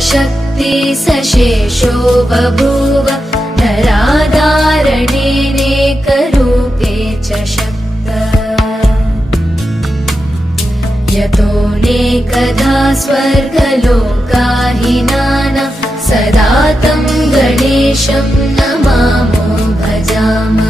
शक्ति सशेषो बभूव नराधारणेनेकरूपे च शक्त यतोऽनेकधा स्वर्गलोकाहिनानां सदा तं गणेशं नमामो भजामः।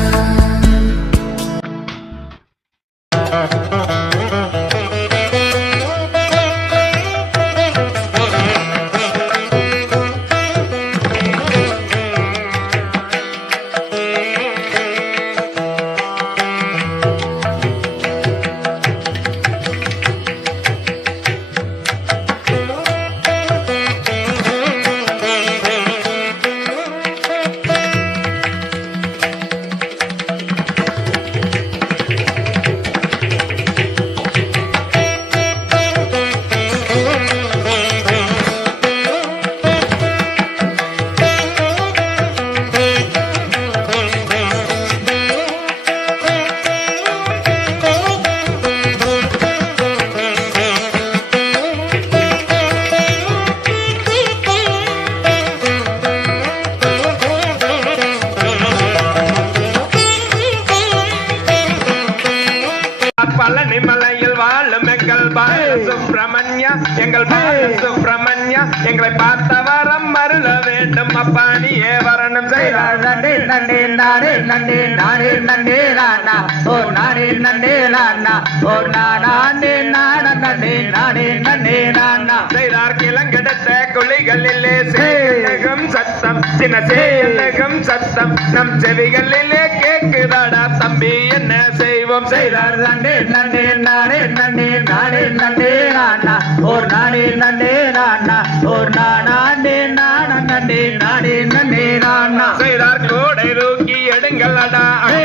பழனிமலையில் வாழும் எங்கள் பாலசுப்ரமணியா, எங்கள் பாலசுப்ரமணியா, எங்களை பார்த்த வரம் மருள வேண்டும் அப்பா நீயே வரணும் செய்தார். நண்டே நண்டே நாடே நண்டே நாடே நண்டே நானா ஓ நாடே நண்டே நானா ஓ நாடே நாட நண்டே நாடே நண்டே நானா செய்தார். கிளங்கெடுத்த குழிகளிலே சேயகம் சத்தம், சின்ன சேயகம் சத்தம் நம் செவிகளிலே கேக்குதாடா தம்பி, என்ன செய்வோம் செய்தார். நண்டே நண்டே நாடே நண்டே நாடே நண்டே நானா ஓ நாடே நண்டே நானா ஓ நாடே நாட நண்டே நாடே நண்டே நானா செய்தார். கோடை தூக்கி எடுங்களடா அடே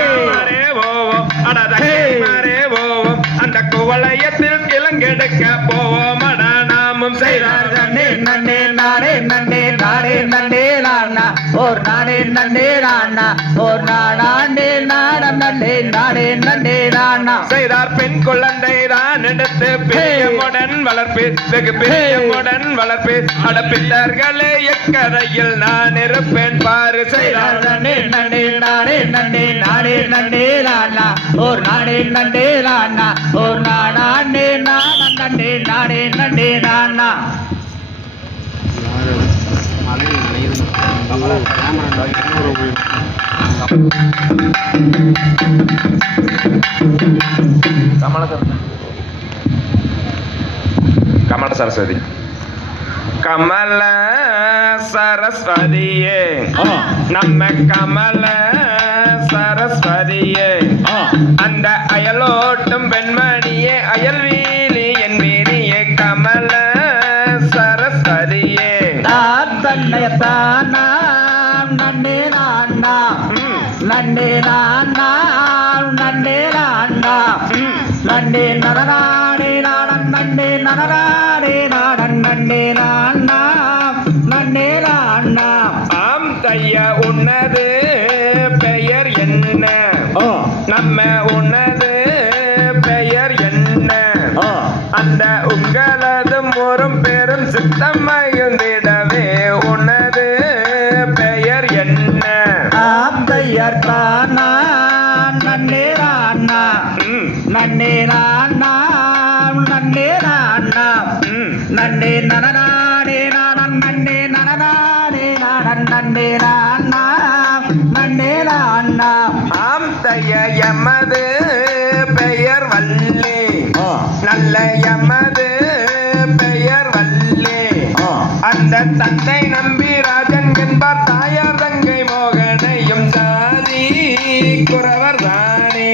ஓவோம் அடே ஓவோம், அந்த குவளையத்தில் கிழங்கெடுக்க போவோம் அடா நாமும் செய்தார். நண்டே நண்டே நாடே நண்டே நாடே நண்டே நானா ஓ நாடே நண்டே நானா ஓ நாடே நாட நண்டே நாடே நண்டே நானா செய்தார். பெண் குழந்தை தான் எடுத்து பிரியமுடன் வளர்ப்பேன், வெகு பிரியமுடன் வளர்ப்பேன், அடப்பித்தர்களே எக்கரையில் நான் இருப்பேன் பாரு செய்தார். நண்டே நண்டே நாடே நண்டே நாடே நண்டே நானா ஓ நாடே நண்டே நானா ஓ நாடே நாட நண்டே நாடே நண்டே நானா கமல சரஸ்வதி கமல சரஸ்வதியே நம்ம கமல சரஸ்வதியே, அந்த அயலோட்டும் பெண்மணியே அயல்வீலி என் வீரியே கமல சரஸ்வதியே. தன்னையத்தானா நண்டே நானா நண்டே நானா நண்டே நானா நண்டே நரநாடே நாடன் நண்டே நரநாடே நாடன் நண்டே நானா நண்டே நானா ஆம் தையா உன்னது பெயர் என்ன, நம்ம உன்னது பெயர் என்ன, அந்த உங்களது மோரும் பெரும் சித்தம் மகிழ்ந்திடவே உன்னது பெயர் என்ன. ஆம் தையர் தானா நண்டே நானா நண்டே நானா நண்டே நானா நண்டே நரநாடே நாடன் நண்டே நரநாடே நாடன் நண்டே நானா நண்டே நானா ஆம் தைய எமது பெயர் வள்ளி, நல்ல எமது பெயர் வள்ளி, அந்த தந்தை நம்பி ராஜன் என்பார், தாயார் தங்கை மோகனையும் ஜாதி குறவர் தானே.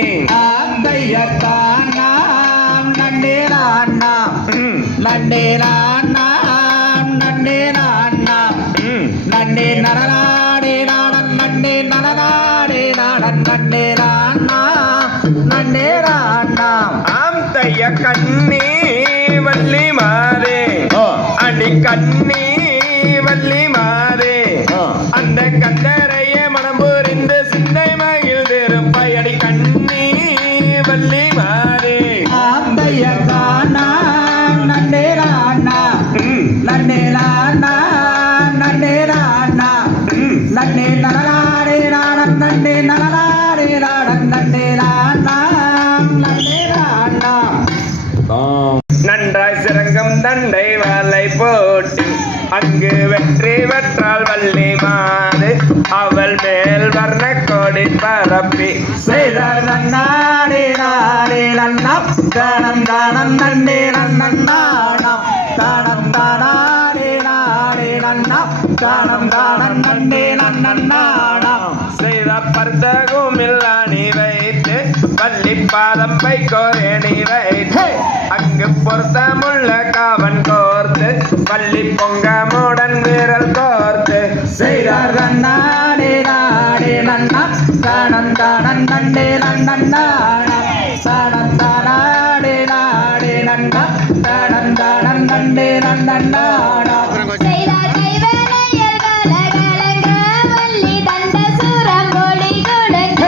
தையத்தானா நண்டே நானா நண்டே நானா நண்டே நானா நண்டே நரநாடே நாடன் நண்டே நரநாடே நாடன் நண்டே நானா நண்டே நானா ஆம் தைய கண்ணே வள்ளி மாறே அடி கண்ணே வள்ளி மாறே, அந்த கந்தரையே மனம் புரிந்து சிந்தை மகிழ்ந்து இருப்பயடி கண்ணே வள்ளி மாறே. தையத்தானா நண்டே நானா நண்டே நானா தண்டை வலை போட்டு அங்கு வெற்றி பெற்றால் வள்ளி மாது அவள் மேல் வர்ண கொடி பரப்பி செய்தார் நன்னாடே நாடே நன்னம் தானம் தானம் நன்னே நன்னண்ணாணம் தானம் தானாடே நாடே நன்னம் தானம் தானம் நன்னே நன்னண்ணாணம் செய்த பர்த்தகுமில் அணி வைத்து வள்ளி பாதம் வைக்கோரணி வைத்து அங்கு பொருத்தமுள்ள காவன் கோர்த்து வள்ளி பொங்கமுடன் விரல் கோர்த்து செய்தார் நன்னாடே நாடே நன்னம் தானம் தானம் நன்னே நன்னண்ணாணம் தானம் தானாடே நாடே நன்னம் தானம் தானம் நன்னே நன்னண்ணாணம் செய்தார் கைவளையல் கலகலங்க வள்ளி தண்ட சூரம் ஒளி கொடுங்க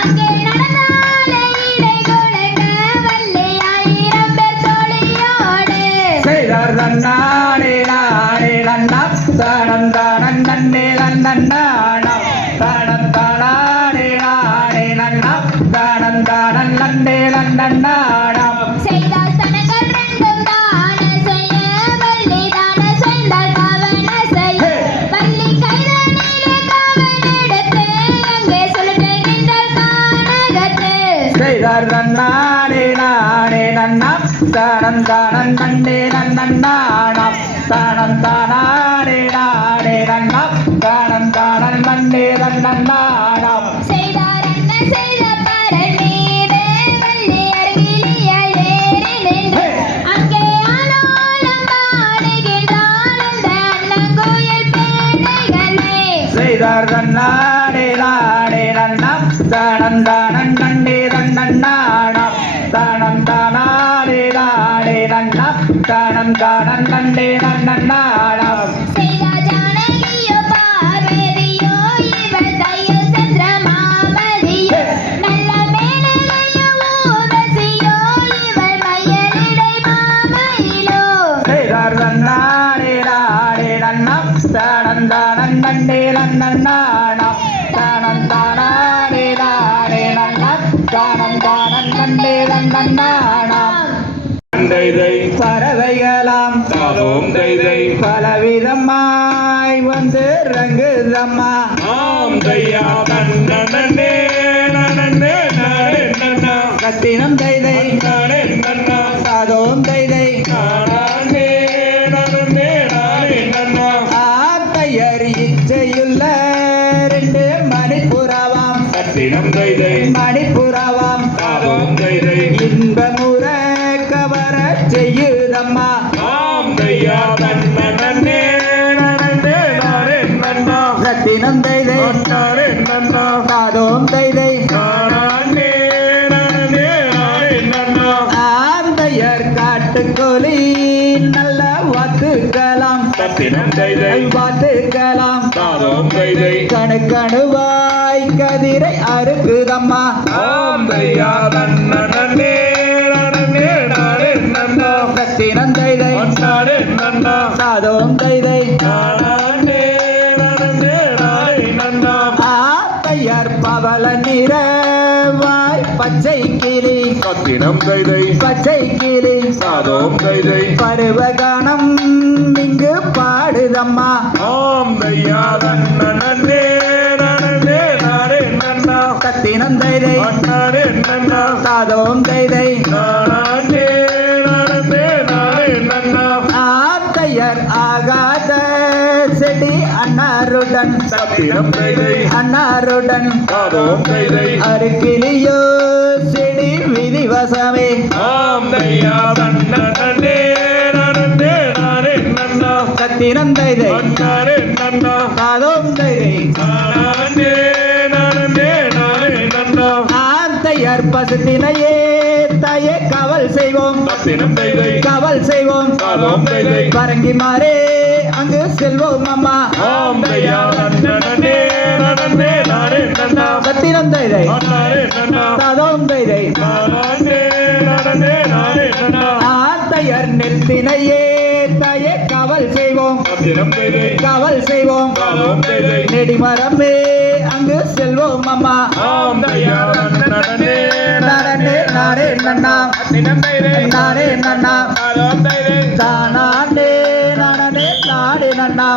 அங்கே நடந்தாலே இடை கொடுங்க வள்ளி 1000 பேர் தோழியோடு செய்தார் நன்னாடே நாடே நன்னம் தானம் தானம் நன்னே நன்னண்ணாணம் தானம் தானாடே நாடே நன்னம் தானம் தானம் நன்னே நன்னண்ணாணம் செய்தார் தனங்கள் ரெண்டும் தான செய்ய வள்ளி தான செய்தார் கவன செய்ய வள்ளி கைதனிலே கவன் எடுத்து அங்கே சுழற்றுகின்றார் கானகத்து செய்தார் நன்னாடே நாடே நன்னம் தானம் தானம் நன்னே நன்னண்ணாணம் தானம் தானாடே நாடே நன்னம் தானம் தானம் நன்னே நன்னண்ணாணம் செய்தார் என்ன செய்த பரன் மீது வள்ளி அருகிலியல் ஏறி நின்று அங்கே ஆலோலம் பாடுகின்றான் அந்த அன்னங்குயில் பேதைகளே செய்தார் நன்னாடே நாடே நன்னம் தானம் தானம் நன்னே நன்னண்ணாணம் தானம் தானாடே நாடே நன்னம் தானம் தானம் நன்னே நன்னண்ணாணம் செய்தார் ஜானகியோ பார்வதியோ இவள் தையோ சந்திரமாமதியோ நல்ல மேலையோ ஊர்வசியோ இவள் மயலிடை மாமயிலோ செய்தார் நன்னாடே நாடே நன்னம் தானம் தானம் நன்னே நன்னண்ணாணம் தானம் தானாடே நாடே நன்னம் தானம் தானம் நன்னே நன்னண்ணாணம் பறவைகளாம் தாவோம் தைதை பலவிதமாய் வந்து ரங்குதம்மா ஆம் தையா நன்னே நன்னே நானே நன்னா கத்தினம் தைதை நானே நன்னா அதோம் தைதை நானே நன்னே நானே நன்னா ஆத்தையர் இச்சையுள்ள 2 மணிப்புறவாம் கத்தினம் தைதை மணிப்புறவாம் தாவோம் தைதை இன்பமுற கவர செய்யுதம்மா ஆம் தையா நன்னே நானே நன்னா ரத்தினம் தைதை நானே நன்னா அதோம் தைதை நானே நானே நன்னா ஆந்தையர் காட்டுக்கோழி நல்ல வாத்துக்கலாம் கத்தினம் தைதை வாத்துக்கலாம் தாவோம் தைதை கணுக்கணுவாய் கதிரை அறுக்குதம்மா ஆம் தையா நன்னே நானே நன்னா ரத்தினம் தைதை நானே நன்னா அதோம் தைதை நானே நன்னா ஆத்தையர் பவள நிற வாய் பச்சை கிளி கத்தினம் தைதை பச்சை கிளி தாவோம் தைதை பருவகானம் இங்கு பாடுதம்மா ஆம் தையா நன்னே நானே நன்னா கத்தினம் தைதை நானே நன்னா அதோம் தைதை நானே நன்னா ஆத்தையர் ஆகாத செடி அன்னாருடன் கத்தினம் தைதை அன்னாருடன் தாவோம் தைதை அருகிலியோ செடி விதிவசமே ஆம் தையா நன்னே நானே நன்னா கத்தினம் தைதை நானே நன்னா அதோம் தைதை நானே நன்னா ஆத்தையர் பசுத்தினையே தாயே காவல் செய்வோம் கத்தினம் தைதை காவல் செய்வோம் தாவோம் தைதை பரங்கி மாறே அங்கு செல்வோம் அம்மா ஆம் தையா நன்னே நானே நன்னா கத்தினம் தைதை நானே நன்னா அதோம் தைதை நானே நன்னா ஆத்தையர் நெல்தினையே தாயே காவல் செய்வோம் கத்தினம் தைதை காவல் செய்வோம் தாவோம் தைதை நெடிமரமே அங்கு செல்வோம் அம்மா ஆம் தையா நன்னே நரனே நாடே நன்னா தினம் தைரே நாடே நன்னா தாளம் தைரே தானாண்டே நாடே நாடே நன்னா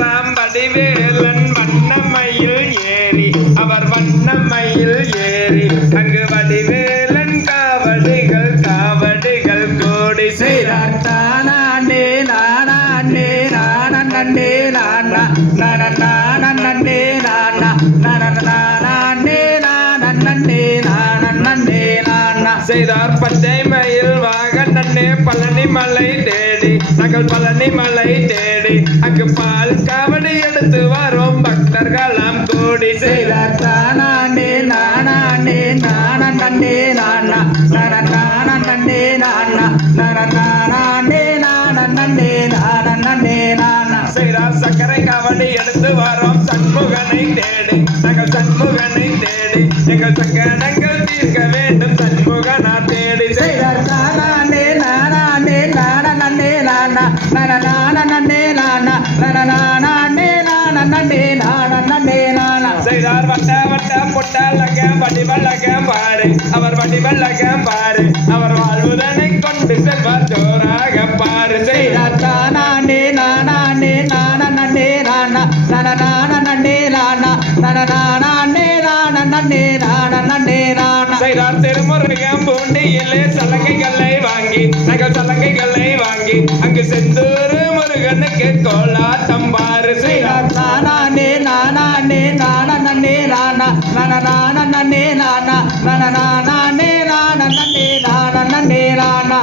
ராம்படிவேலன் வண்ணமயில் ஏறி அவர் வண்ணமயில் ஏறி அங்கு வடிவேலன் காவடிகள் காவடிகள் கோடி செய்தார் தானாண்டே நானாண்டே நானண்டே நானா நானண்டே நானா நானண்டே நானண்டே நானண்டே நானா செய்தார் பச்சை மயில் வாகனன்னே பழனி மலை தேடி நாங்கள் பழனி மலை தேடி அங்கு பால் காவடி எடுத்து வரோம் பக்தர்களாம் கூடி செய்தார் தானாண்டே நானாண்டே நானண்டே நானா நானண்டே நானா நானண்டே நானண்டே நானண்டே நானா செய்தார் சக்கரை காவடி எடுத்து வரோம் சண்முகனை தேடி நாங்கள் சண்முகனை தேடி எங்கள் சங்கடங்கள் தீர்க்க வேண்டும் சண்முகனா தேடி செய்தார் தானாண்டே நானாண்டே நானண்டே நானா நானண்டே நானா நானண்டே நானண்டே நானண்டே நானா செய்தார் வட்ட வட்ட பொட்டலகம் வடிவல்லகம் பாரு அவர் வடிவல்லகம் பாரு அவர் வாழ்வுதனை கொண்டு செல்வார் ஜோராக பாரு செய்தார் தானாண்டே நானாண்டே நானண்டே நானா நானண்டே நானா நானண்டே நானண்டே நானண்டே நானா செய்தார் திருமுருகம் பூண்டியிலே சலங்கைகளை வாங்கி நாங்கள் சலங்கைகளை வாங்கி அங்கு செந்தூர் முருகனுக்கு கோலாட்டம் பாரு செய்தார் நானாண்டே நானாண்டே நானண்டே நானா நானண்டே நானா நானண்டே நானண்டே நானண்டே நானா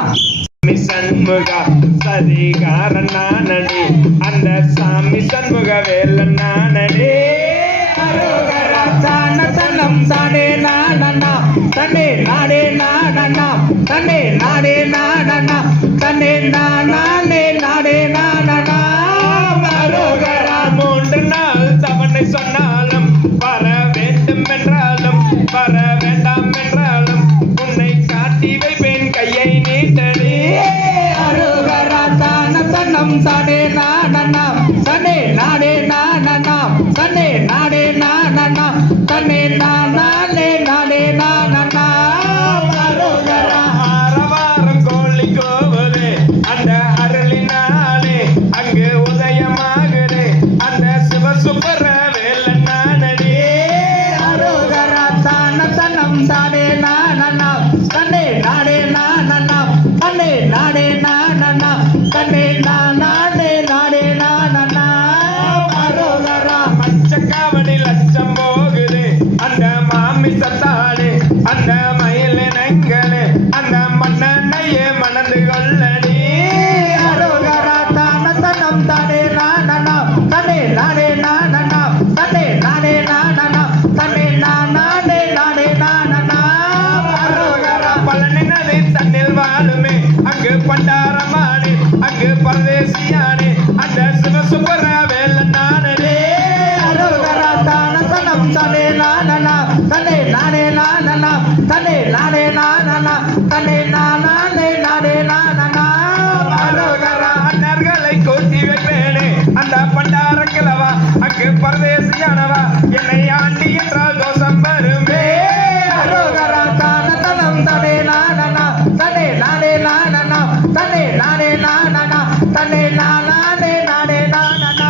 சண்முகா சதிகாரன் நானடி அந்த சாமி சண்முக வேலன் நானடி தன்னம் தானே நானா தன்னே நாடே நானா தன்னே நாடே நானா தன்னே நானே நாடே நானா அரோகரா 3 நாள் தவணை சொன்னாலும் வர வேண்டும் என்றாலும் வர வேண்டாம் என்றாலும் உன்னை காட்டி வைப்பேன் கையை நீட்டடி அரோகரா தன்னம் தானே நானா தன்னே நாடே நானா தன்னே நாடே நானா தன்னே நானே நாடே நானா அரோகரா ஆரவாரம் கோழி கோவலே அந்த அருளினாலே அங்கு உதயமாகுது அந்த சிவசுப்பர வேலன் நானடி அரோகரா தன்னம் தானே நானா தன்னே நாடே நானா தன்னே நாடே நானா தன்னே நானே நாடே நானா அரோகரா பச்சக்காவடி லட்சம் போகுது அந்த மாமி சத்தாடு அந்த மயிலினங்களே அந்த மன்னனையே மணந்து கொள்ளடி அரோகரா தன்னம் தானே நானா தன்னே நாடே நானா தன்னே நாடே நானா தன்னே நானே நாடே நானா அரோகரா பழனி நதி தன்னில் வாழுமே அங்கு பண்டாரமானே அங்கு பரதேசியானே அந்த சிவசுப்பர வேலன் நானே அரோகரா தன்னம் தானே நானா தன்னே நாடே நானா தன்னே நாடே நானா தன்னே நாடே நானா அரோகரா அண்ணர்களை கூட்டி வைப்பேனே அந்த பண்டார கிழவா அங்கு பரதேசியானவா என்னை ஆண்டி என்றால் தோஷம் வருமே அரோகரா தன்னம் தானே நானா தன்னே நாடே நானா தன்னே நாடே நானா தன்னே நாடே நானா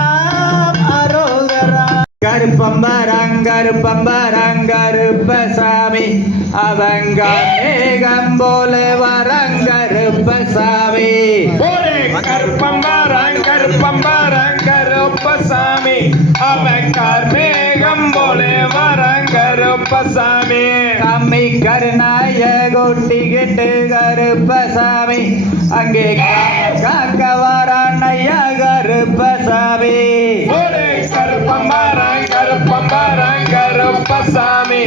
அரோகரா கருப்பம்பரங்கருப்பசாமி அவங்க மேகம் போல வரங்கருப்பசாமி கருப்பம்பரங்கருப்பசாமி அவன் மேகம் போலே வரங்கருப்பசாமி சாமி கருணாய கொட்டிக்கிட்டு கருப்பசாமி அங்கே காக்க வராண்ணைய கருப்பசாமி கருப்பம்பரங்கருப்பசாமி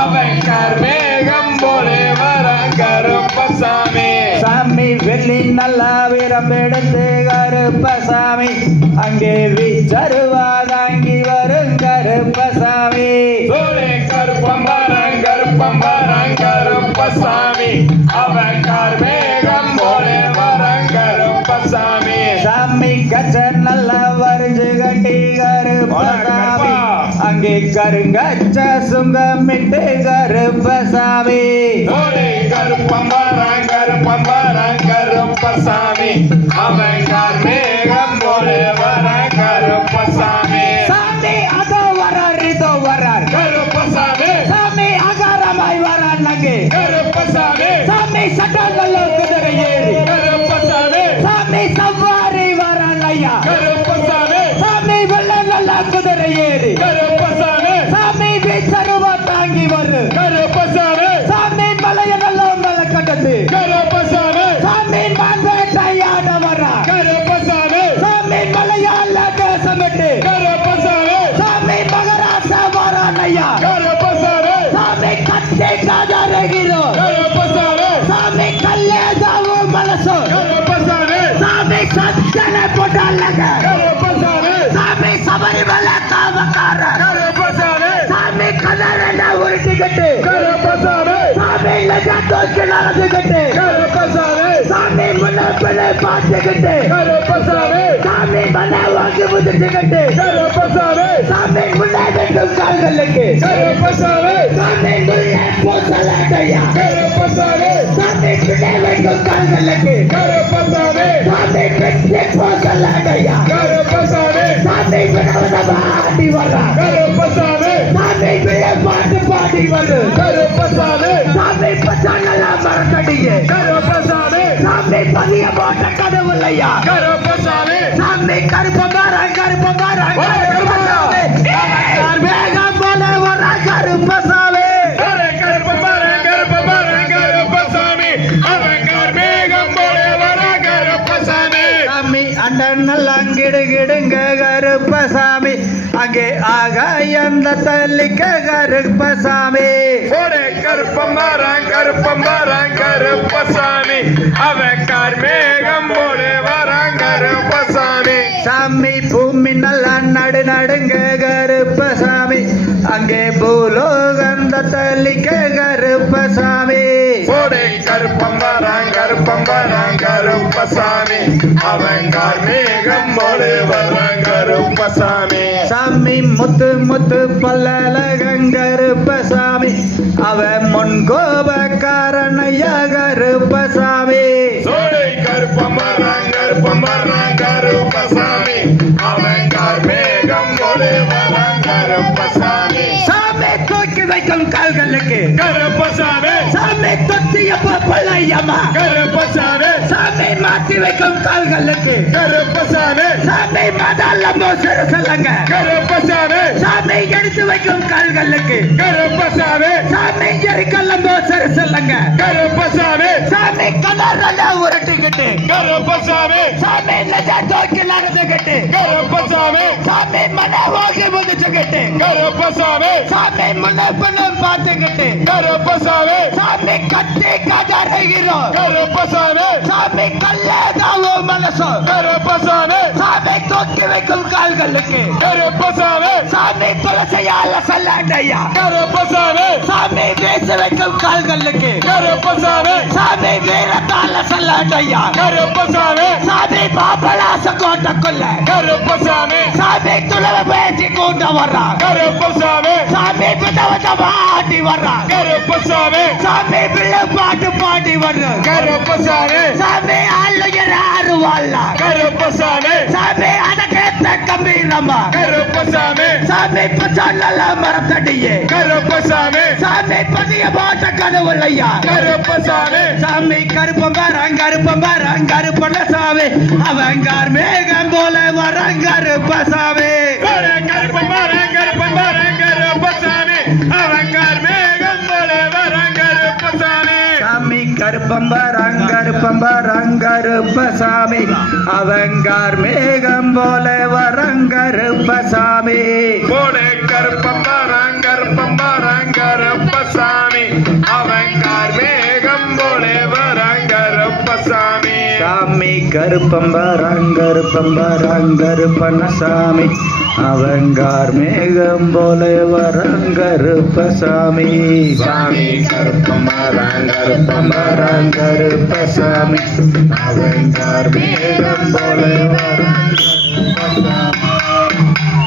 அவன் மேகம் போலே வரங்கருப்பசாமி சாமி வெள்ளி நல்லா விரம்பெடுத்து கருப்பசாமி அங்கே விச்சருவா தாங்கி வரும் கருப்பசாமி கருப்பம்பரங்கருப்பசாமி அவன் மேகம் போலே வரங்கருப்பசாமி சாமி கச்சன் நல்லா வரிஞ்சு கட்டி கருப்பசாமி அங்கே கருங்கச்ச சுங்கமிட்டு கருப்பசாமி ஓடே கருப்பம்பரான் கருப்பம்பரான் கருப்பசாமி அவன் மேகம் போலே வர கருப்பசாமி சாமி அதோ வரார் இதோ வரார் கருப்பசாமி சாமி அகாரமாய் வரார் நங்கே கருப்பசாமி சாமி சட்டங்கள குதிரை ஏறி கருப்பசாமி சாமி சவாரி வரான் ஐயா கருப்பசாமி சாமி வெள்ளங்கள குதிரை ஏறி கருப்பசாமி சாமி வீச்சருவா தாங்கி வரு கருப்பசாமி சாமி மலையெல்லாம் மேல கட்டது கருப்பசாமி சாமி மாண்பேட்டையாட வரா கருப்பசாமி சாமி மலையாள தேசமிட்டு கருப்பசாமி சாமி மகராச வரான் ஐயா கருப்பசாமி சாமி கட்டை காதாரகிரோ கருப்பசாமி சாமி கல்லேதாவு மனசு கருப்பசாமி சாமி சத்தனை போட்டாலங்க கருப்பசாமி சாமி சபரிமலை காவக்கார கருப்பசாமி சாமி கலரண்ட உருட்டிக்கிட்டு கருப்பசாமி சாமி லஜா தோக்கி நடந்துக்கிட்டு கருப்பசாமி சாமி முன்ன பிள்ளை பார்த்துக்கிட்டு கருப்பசாமி சாமி மன வாங்கி முதிச்சுக்கிட்டு கருப்பசாமி சாமி முன்ன வெட்டும் கால்களுக்கு கருப்பசாமி சாமி முன்ன போசலாட்டையா கருப்பசாமி சாமி முன்ன வெட்டும் கால்களுக்கு கருப்பசாமி சாமி பெற்று போசலாட்டையா கருப்பசாமி சாமி பாடி வரா கருப்பசாமி சாமி பாட்டு பாடி வரு கருப்பசாமி சாமி பச்சானெல்லாம் மறக்கடியே கருப்பசாமி சாமி பதிய போட்ட கடவுளையா கருப்பசாமி சாமி கருப்பமாரன் கருப்பமாரன் வேகம் போல வர கருப்பசாமி கருப்பமாரன் கருப்பமாரன் கருப்பசாமி அவன் மேகம் போலே வர கருப்பசாமி சாமி அண்டன் எல்லாம் கிடுகிடுங்க கருப்பசாமி அங்கே ஆக எந்த தள்ளிக்க கருப்பசாமி ஒரே கருப்பமாரன் கருப்பமாரன் கருப்பசாமி அவன் மேகம் போலே வர கருப்பசாமி சாமி பூமி நல்லா நடு நடுங்க கருப்பசாமி அங்கே பூலோகந்த தள்ளிக்க கருப்பசாமி ஒரே கருப்பமாரன் கருப்பமாரன் கருப்பசாமி அவன் மேகம் போலே வர கருப்பசாமி சாமி முத்து முத்து பல்லலகங்கருப்பசாமி அவன் முன்கோபக்காரனைய கருப்பசாமி சோலை கருப்பமரன் கருப்பமரன் கருப்பசாமி அவன் மேகம் போலே வர கருப்பசாமி சாமி தூக்கி வைக்கும் கால்களுக்கு கருப்பசாமி சாமி தொத்திய பழையம்மா கருப்பசாமி சாமி மாட்டி வைக்கும் கால்களுக்கு கருப்பசாமி சாமி மதாலமோ சிறு சொல்லுங்க கருப்பசாமி சாமி எடுத்து வைக்கும் கால்களுக்கு கருப்பசாமி சாமி எரிக்கல்லமோ சிறு சொல்லுங்க கருப்பசாமி சாமி கலர்ல உருட்டிக்கிட்டு கருப்பசாமி சாமி லஜா தோக்கி நடந்துக்கிட்டு கருப்பசாமி சாமி மன வாங்கி முதிச்சுக்கிட்டு கருப்பசாமி சாமி முன்ன பின்ன பார்த்துக்கிட்டு கருப்பசாமி சாமி கட்டி கதறுகிறோம் கருப்பசாமி சாமி கல்லேதாவோ மனசு கருப்பசாமி சாமி தூக்கி வைக்கும் கால்களுக்கு கருப்பசாமி சாமி துளசியால சல்லாட்டையா கருப்பசாமி சாமி வீசி வைக்கும் கால்களுக்கு கருப்பசாமி சாமி வீரத்தால சல்லாட்டையா கருப்பசாமி சாமி பாபலாச கோட்டைக்குள்ள கருப்பசாமி சாமி துளவ பேச்சு கூட்ட வர்றா கருப்பசாமி சாமி விதவத பாட்டி வர்றா கருப்பசாமி சாமி பிள்ளை பாட்டு பாடி வர்ற கருப்பசாமி சாமி ஆளுயர் ஆறு வாழ கருப்பசாமி சாமி அடக்கேத்த கம்பீரமா கருப்பசாமி சாமி பச்சால மரத்தடியே கருப்பசாமி சாமி பதிய போட்ட கடவுளையா கருப்பசாமி சாமி கருப்பம் கருப்பண்ண சாமி அவங்கார் மேகம் போல வர கருப்பசாமி கருப்பமாரன் கருப்பமாரன் கருப்பசாமி அவன் மேகம் போலே வர கருப்பசாமி சாமி கருப்பம்பரங்கருப்பசாமி அவங்கார் மேகம் போல வரங்கருப்பசாமி போலே கருப்பமாரன் கருப்பமாரன் கருப்பசாமி அவன் மேகம் போலே வர கருப்பசாமி சாமி கருப்பம்பரங்கருப்பண்ணசாமி அவங்கார் மேகம் போல வரங்கருப்பசாமி சாமி கருப்பமாரன் கருப்பசாமி அவங்கார் மேகம் போல வரங்கருப்பசாமி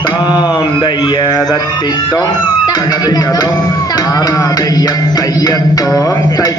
தாம் தை தையதத்தித்தோம் தகதிகதோம் தாராதைய தையத்தோம் தை